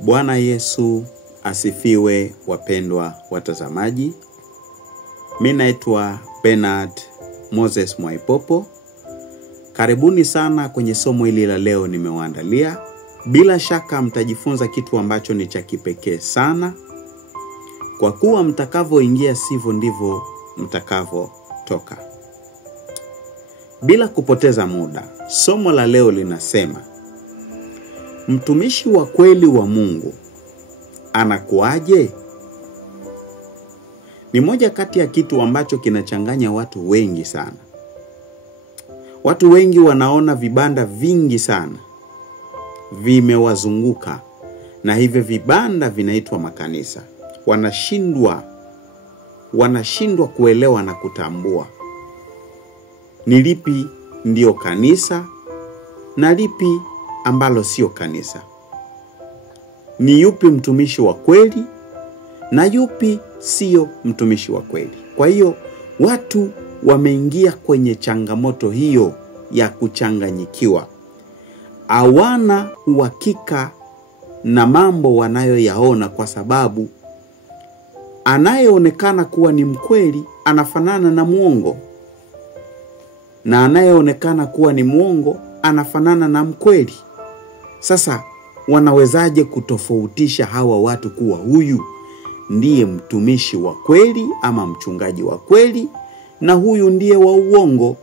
Bwana Yesu asifiwe, wapendwa watazamaji. Mimi naitwa Bernard Moses Mwaipopo. Karibuni sana kwenye somo hili la leo nimewaandalia. Bila shaka mtajifunza kitu ambacho ni cha kipekee sana. Kwa kuwa mtakavyoingia sivyo ndivyo mtakavyotoka. Bila kupoteza muda, somo la leo linasema, mtumishi wa kweli wa Mungu anakuaje? Ni moja kati ya kitu ambacho kinachanganya watu wengi sana. Watu wengi wanaona vibanda vingi sana vimewazunguka, na hivyo vibanda vinaitwa makanisa. Wanashindwa kuelewa na kutambua ni lipi ndio kanisa na lipi ambalo sio kanisa. Ni yupi mtumishi wa kweli na yupi sio mtumishi wa kweli. Kwa hiyo watu wameingia kwenye changamoto hiyo ya kuchanganyikiwa. Hawana uhakika na mambo wanayoyaona, kwa sababu anayeonekana kuwa ni mkweli anafanana na muongo, na anayeonekana kuwa ni muongo anafanana na mkweli. Sasa wanawezaje kutofautisha hawa watu kuwa huyu ndiye mtumishi wa kweli ama mchungaji wa kweli na huyu ndiye wa uongo?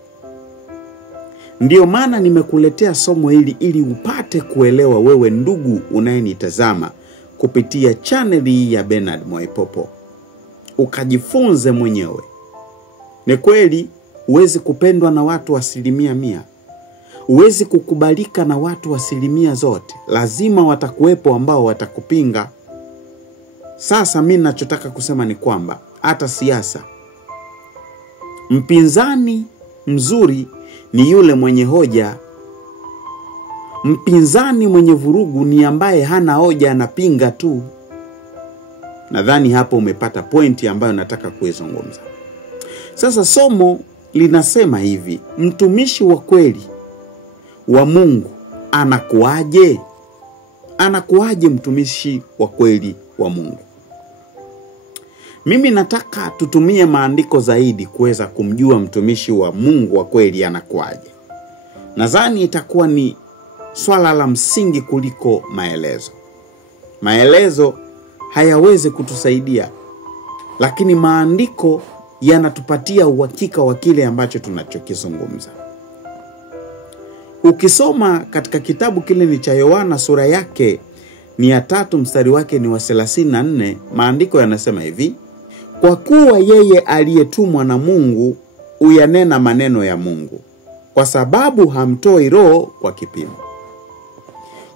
Ndio maana nimekuletea somo hili ili upate kuelewa, wewe ndugu unayenitazama kupitia channel hii ya Bernard Mwaipopo. Ukajifunze mwenyewe. Ni kweli huwezi kupendwa na watu 100%. Huwezi kukubalika na watu 100% zote. Lazima watakuwepo ambao watakupinga. Sasa mimi ninachotaka kusema ni kwamba hata siasa, mpinzani mzuri ni yule mwenye hoja. Mpinzani mwenye vurugu ni ambaye hana hoja, anapinga tu. Nadhani hapo umepata pointi ambayo nataka kuizungumza. Sasa somo linasema hivi, mtumishi wa kweli wa Mungu anakuaje? Anakuaje mtumishi wa kweli wa Mungu? Mimi nataka tutumie maandiko zaidi kuweza kumjua mtumishi wa Mungu wa kweli anakuaje. Nadhani itakuwa ni swala la msingi kuliko maelezo. Maelezo hayawezi kutusaidia, lakini maandiko yanatupatia uhakika wa kile ambacho tunachokizungumza. Ukisoma katika kitabu kile ni cha Yohana, sura yake ni ya 3 mstari wake ni wa 34, maandiko yanasema hivi: kwa kuwa yeye aliyetumwa na Mungu uyanena maneno ya Mungu, kwa sababu hamtoi roho kwa kipimo.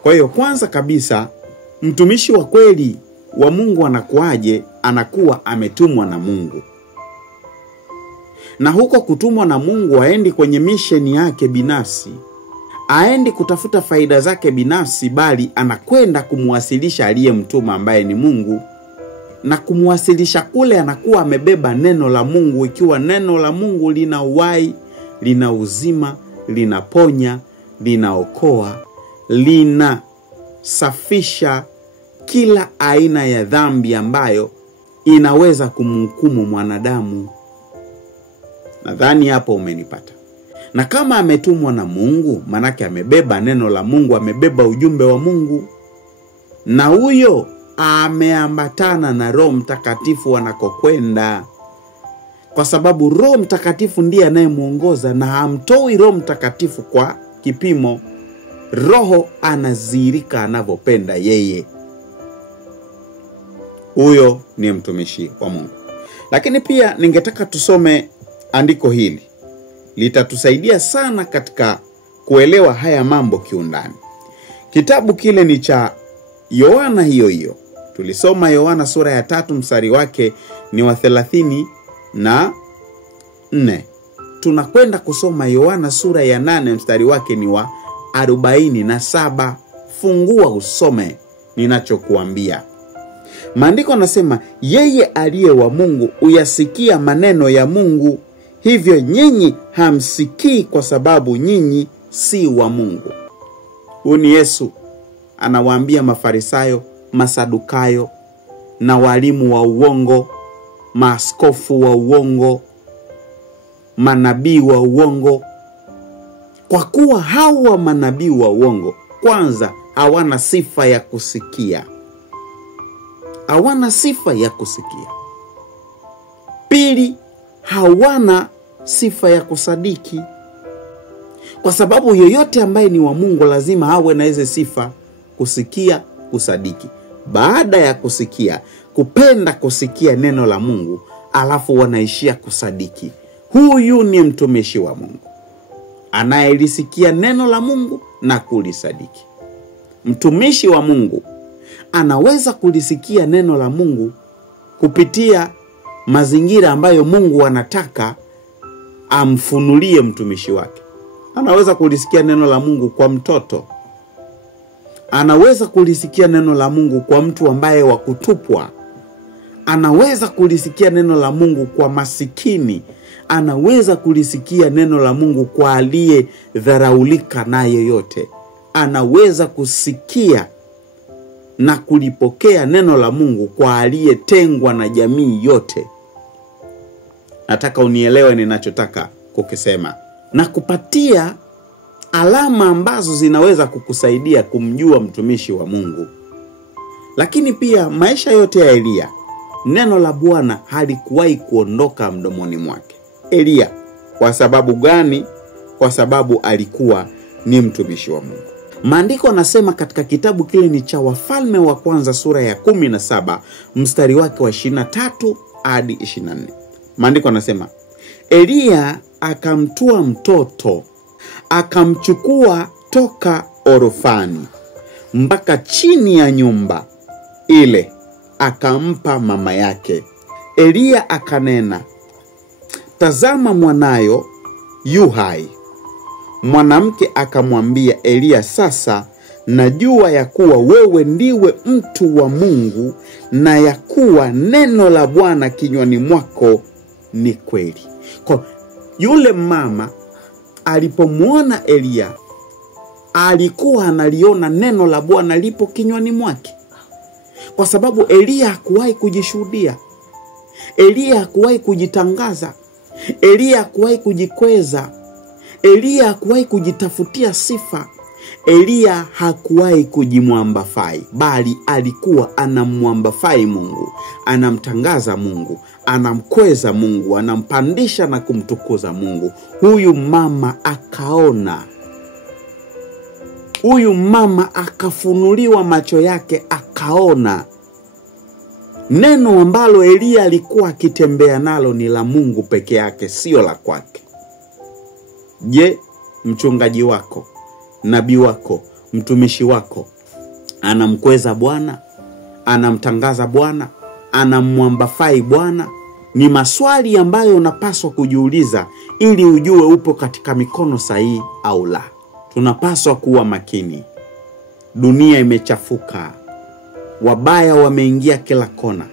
Kwa hiyo kwanza kabisa, mtumishi wa kweli wa Mungu anakuaje? Anakuwa ametumwa na Mungu. Na huko kutumwa na Mungu haendi kwenye mission yake binafsi, haendi kutafuta faida zake binafsi, bali anakwenda kumwasilisha aliyemtuma ambaye ni Mungu. Na kumwasilisha kule anakuwa amebeba neno la Mungu, ikiwa neno la Mungu lina uhai, lina uzima, linaponya, linaokoa, linasafisha kila aina ya dhambi ambayo inaweza kumhukumu mwanadamu. Nadhani hapo umenipata. Na kama ametumwa na Mungu, manake amebeba neno la Mungu, amebeba ujumbe wa Mungu. Na huyo ameambatana na Roho Mtakatifu anakokwenda, kwa sababu Roho Mtakatifu ndiye anayemuongoza, na hamtoi Roho Mtakatifu kwa kipimo. Roho anazirika anavyopenda yeye. Huyo ni mtumishi wa Mungu. Lakini pia ningetaka tusome andiko hili, litatusaidia sana katika kuelewa haya mambo kiundani. Kitabu kile ni cha Yohana hiyo. Tulisoma Yohana sura ya 3 mstari wake ni wa 34. Tunakwenda kusoma Yohana sura ya 8 mstari wake ni wa 47. Fungua usome ninachokuambia. Maandiko yanasema, yeye aliye wa Mungu uyasikia maneno ya Mungu, hivyo nyinyi hamsikii kwa sababu nyinyi si wa Mungu. Huyu ni Yesu anawaambia Mafarisayo Masadukayo na walimu wa uongo, maaskofu wa uongo, manabii wa uongo. Kwa kuwa hawa manabii wa uongo, kwanza hawana sifa ya kusikia. Hawana sifa ya kusikia. Pili, hawana sifa ya kusadiki. Kwa sababu yoyote ambaye ni wa Mungu lazima awe na hizo sifa: kusikia, kusadiki. Baada ya kusikia, kupenda kusikia neno la Mungu, alafu wanaishia kusadiki. Huyu ni mtumishi wa Mungu, anayelisikia neno la Mungu na kulisadiki. Mtumishi wa Mungu anaweza kulisikia neno la Mungu kupitia mazingira ambayo Mungu anataka amfunulie mtumishi wake. Anaweza kulisikia neno la Mungu kwa mtoto. Anaweza kulisikia neno la Mungu kwa mtu ambaye wa kutupwa. Anaweza kulisikia neno la Mungu kwa masikini. Anaweza kulisikia neno la Mungu kwa aliye dharaulika na yeyote. Anaweza kusikia na kulipokea neno la Mungu kwa aliyetengwa na jamii yote. Nataka unielewe ninachotaka kukisema, na kupatia alama ambazo zinaweza kukusaidia kumjua mtumishi wa Mungu. Lakini pia maisha yote ya Elia, neno la Bwana halikuwahi kuondoka mdomoni mwake. Elia, kwa sababu gani? Kwa sababu alikuwa ni mtumishi wa Mungu. Maandiko yanasema katika kitabu kile ni cha Wafalme wa Kwanza sura ya 17 mstari wake wa 23 hadi 24. Maandiko yanasema, Elia akamtua mtoto, akamchukua toka orofani mpaka chini ya nyumba ile, akampa mama yake. Elia akanena, tazama mwanayo yu hai. Mwanamke akamwambia Elia, sasa najua ya kuwa wewe ndiwe mtu wa Mungu, na ya kuwa neno la Bwana kinywani mwako ni kweli. Kwa yule mama alipomwona Elia, alikuwa analiona neno la Bwana lipo kinywani mwake. Kwa sababu Elia hakuwahi kujishuhudia. Elia hakuwahi kujitangaza. Elia hakuwahi kujikweza. Elia hakuwahi kujitafutia sifa. Elia hakuwahi kujimwambafai, bali alikuwa anamwambafai Mungu, anamtangaza Mungu, anamkweza Mungu, anampandisha na kumtukuza Mungu. Huyu mama akaona. Huyu mama akafunuliwa macho yake, akaona neno ambalo Elia alikuwa akitembea nalo ni la Mungu peke yake, sio la kwake. Je, mchungaji wako, nabii wako, mtumishi wako anamkweza Bwana? Anamtangaza Bwana? Anamwambafai Bwana? Ni maswali ambayo unapaswa kujiuliza ili ujue upo katika mikono sahihi au la. Tunapaswa kuwa makini. Dunia imechafuka. Wabaya wameingia kila kona.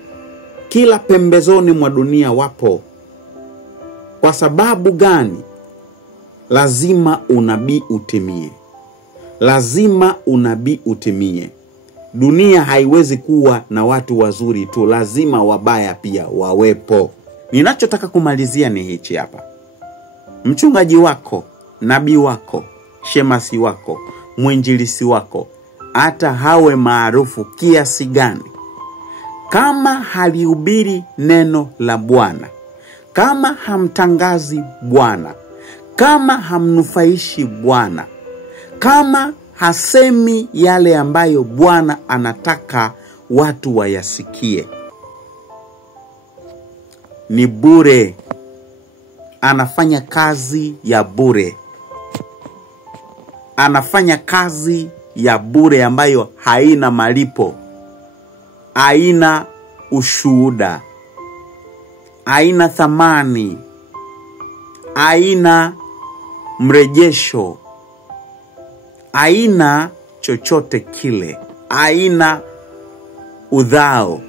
Kila pembezoni mwa dunia wapo. Kwa sababu gani? Lazima unabii utimie. Lazima unabii utimie. Dunia haiwezi kuwa na watu wazuri tu, lazima wabaya pia wawepo. Ninachotaka kumalizia ni hichi hapa. Mchungaji wako, nabii wako, shemasi wako, mwinjilisi wako, hata hawe maarufu kiasi gani, kama halihubiri neno la Bwana, kama hamtangazi Bwana, kama hamnufaishi Bwana, kama hasemi yale ambayo Bwana anataka watu wayasikie, ni bure. Anafanya kazi ya bure. Anafanya kazi ya bure ambayo haina malipo, haina ushuhuda, haina thamani, haina mrejesho, haina chochote kile, haina udhao.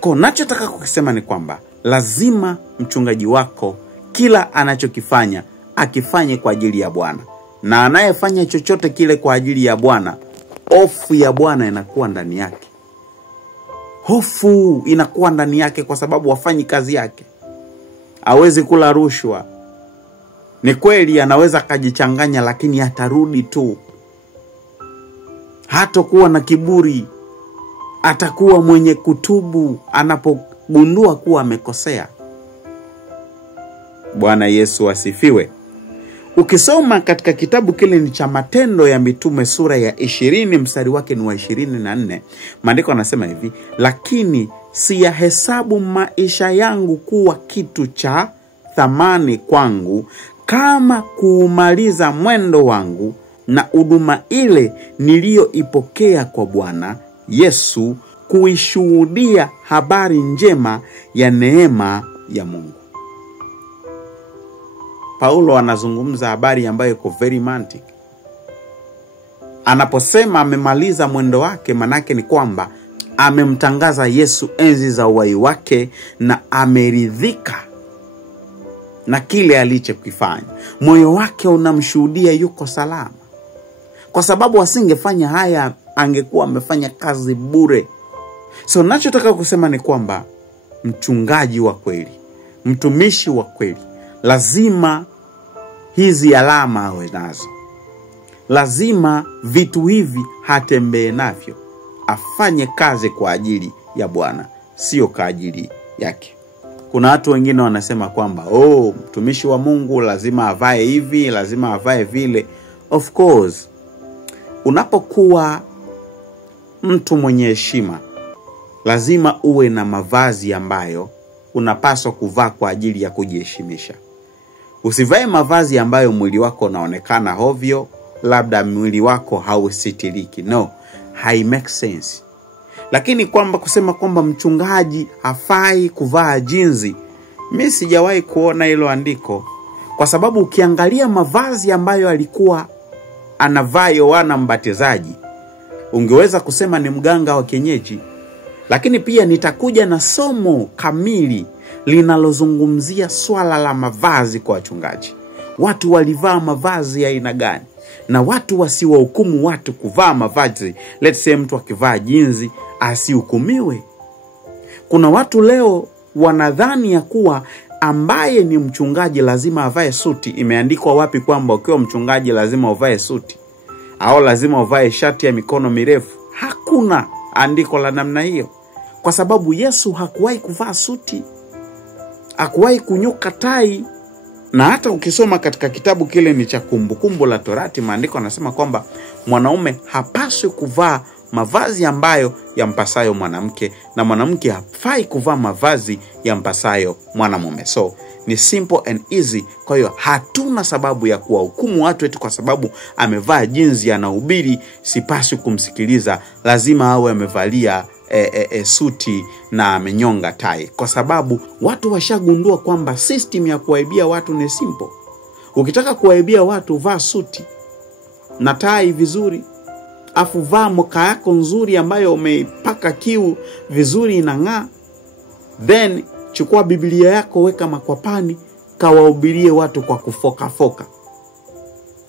Kwa nachotaka kukisema ni kwamba lazima mchungaji wako kila anachokifanya akifanye kwa ajili ya Bwana. Na anayefanya chochote kile kwa ajili ya Bwana, hofu ya Bwana inakuwa ndani yake. Hofu inakuwa ndani yake kwa sababu wafanyi kazi yake. Hawezi kula rushwa. Ni kweli anaweza kujichanganya, lakini atarudi tu. Hatakuwa na kiburi. Atakuwa mwenye kutubu anapogundua kuwa amekosea. Bwana Yesu asifiwe. Ukisoma katika kitabu kile ni cha Matendo ya Mitume sura ya 20 mstari wake ni wa 24, maandiko yanasema hivi: lakini siyahesabu maisha yangu kuwa kitu cha thamani kwangu, kama kuumaliza mwendo wangu na huduma ile niliyoipokea kwa Bwana Yesu, kuishuhudia habari njema ya neema ya Mungu. Paulo anazungumza habari ambayo iko very romantic. Anaposema amemaliza mwendo wake, manake ni kwamba amemtangaza Yesu enzi za uhai wake na ameridhika na kile alichokifanya. Moyo wake unamshuhudia yuko salama. Kwa sababu asingefanya haya angekuwa amefanya kazi bure. So ninachotaka kusema ni kwamba mchungaji wa kweli, mtumishi wa kweli, lazima hizi alama awe nazo. Lazima vitu hivi hatembee navyo. Afanye kazi kwa ajili ya Bwana, sio kwa ajili yake. Kuna watu wengine wanasema kwamba mtumishi wa Mungu lazima avae hivi, lazima avae vile. Of course, unapokuwa mtu mwenye heshima, lazima uwe na mavazi ambayo unapaswa kuvaa kwa ajili ya kujiheshimisha. Usivae mavazi ambayo mwili wako unaonekana hovyo, labda mwili wako hausitiriki. No, hai make sense. Lakini kwamba kusema kwamba mchungaji hafai kuvaa jinzi, mimi sijawahi kuona hilo andiko. Kwa sababu ukiangalia mavazi ambayo alikuwa anavaa Yohana Mbatizaji, ungeweza kusema ni mganga wa kienyeji. Lakini pia nitakuja na somo kamili linalozungumzia swala la mavazi kwa wachungaji. Watu walivaa mavazi ya aina gani? Na watu wasiwahukumu watu kuvaa mavazi. Let's say mtu akivaa jinzi asihukumiwe. Kuna watu leo wanadhani ya kuwa ambaye ni mchungaji lazima avae suti. Imeandikwa wapi kwamba ukiwa mchungaji lazima uvae suti? Au lazima uvae shati ya mikono mirefu? Hakuna andiko la namna hiyo. Kwa sababu Yesu hakuwahi kuvaa suti. Hakuwahi kunyuka tai. Na hata ukisoma katika kitabu kile ni cha Kumbukumbu la Torati, maandiko yanasema kwamba mwanaume hapaswi kuvaa mavazi ambayo yampasayo mwanamke, na mwanamke hafai kuvaa mavazi yampasayo mwanamume. So ni simple and easy. Kwa hiyo hatuna sababu ya kuwahukumu watu eti kwa sababu amevaa jinsi anahubiri sipaswi kumsikiliza, lazima awe amevalia suti na amenyonga tai. Kwa sababu watu washagundua kwamba system ya kuwaibia watu ni simple. Ukitaka kuwaibia watu, vaa suti na tai vizuri, afu vaa moka yako nzuri ambayo umeipaka kiu vizuri inang'aa. Then chukua Biblia yako, weka makwapani, kawahubirie watu kwa kufoka.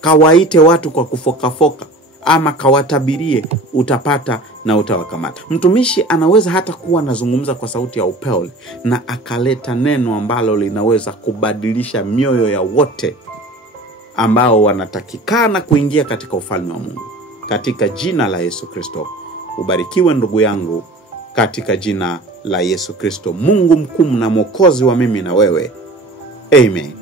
Kawaite watu kwa kufoka, ama kawatabirie, utapata na utawakamata. Mtumishi anaweza hata kuwa anazungumza kwa sauti ya upole na akaleta neno ambalo linaweza kubadilisha mioyo ya wote ambao wanatakikana kuingia katika ufalme wa Mungu. Katika jina la Yesu Kristo, ubarikiwe ndugu yangu, katika jina la Yesu Kristo, Mungu mkuu na mwokozi wa mimi na wewe. Amen.